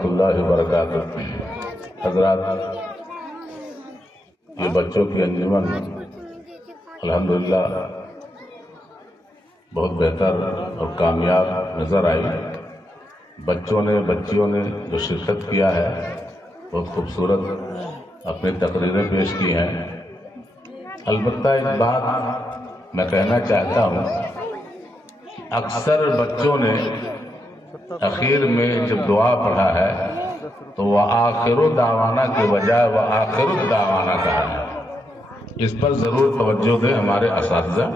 रहमतुल्लाहि व बरकातुहू। हज़रात, ये बच्चों की अंजुमन अल्हम्दुलिल्लाह बहुत बेहतर और कामयाब नज़र आई। बच्चों ने बच्चियों ने जो शिरकत किया है बहुत खूबसूरत अपनी तकरीरें पेश की हैं। अलबत्ता एक बात मैं कहना चाहता हूँ, अक्सर बच्चों ने आखिर में जब दुआ पढ़ा है तो वह आखिरो दावाना के बजाय वह आखिरो दावाना कहा है। इस पर जरूर तवज्जो दें हमारे असातिज़ा।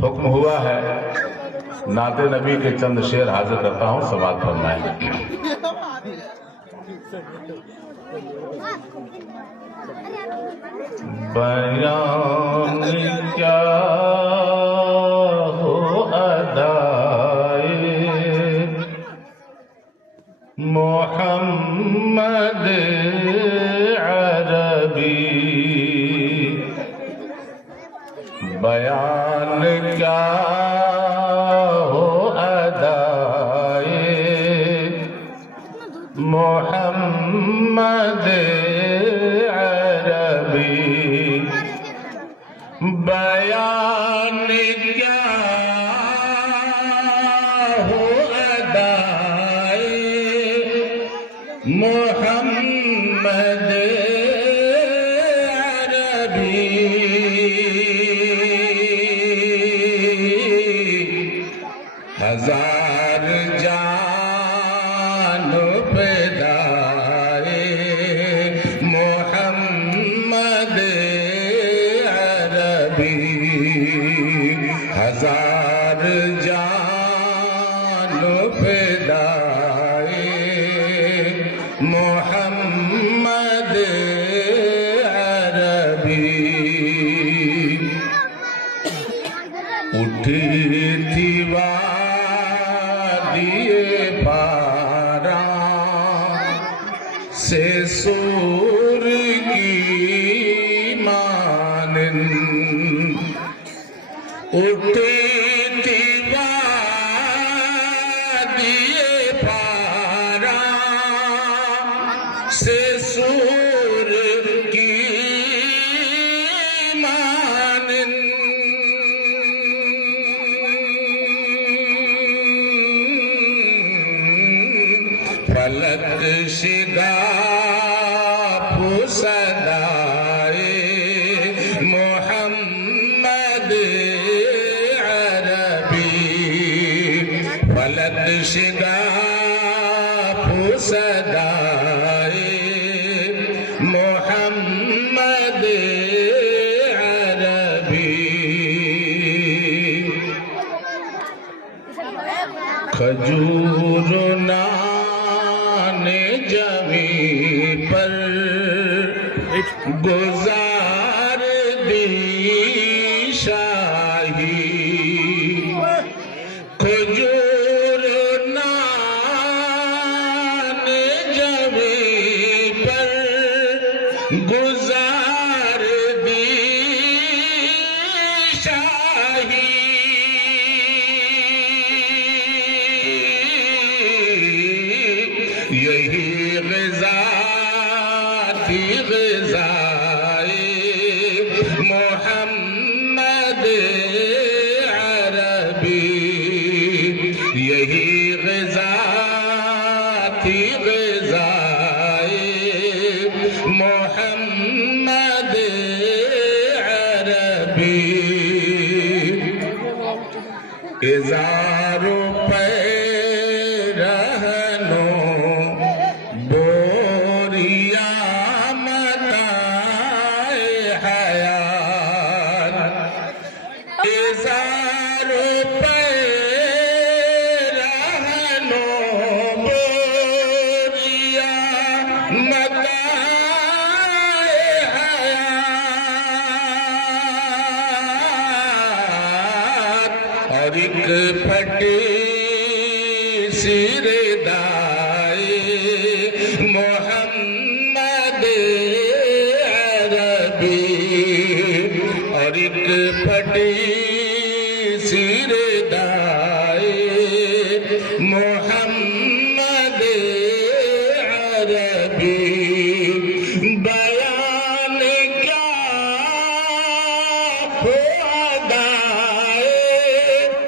हुक्म हुआ है नाते नबी के चंद शेर हाजिर करता हूँ, समाअत फरमाएं। बयान क्या हो अदाए मोहम्मद अरबी, बयान क्या हो अदाए मोहम्मद अरबी, बयान क्या हो अदाए मोहम्मद अरबी, हजार जान पैदाए मोहम्मद अरबी, हजार जान पैदाए मोहम्मद अरबी। उठी थी वादिए पारा से सूर की मानिंद, उठी थी वादिए पारा से सूर की मानिंद, फलक शिगा सदाए मोहम्मद अरबी, फलक शिगा सदाए मोहम्मद अरबी, खजूर नाने जमी पर गुजार दी शाही, खजूर नाने जमी पर गुजार दी शाही, यही ग़िज़ा थी ग़िज़ाए मोहम्मद अरबी, यही ग़िज़ा थी ग़िज़ाए मोहम्मद अरबी, इज़ारो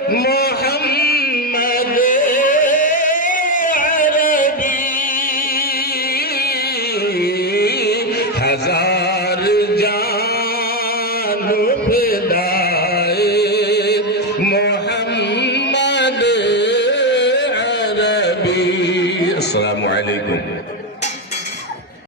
محمد عربی ہزار جان فدائے محمد عربی. السلام علیکم.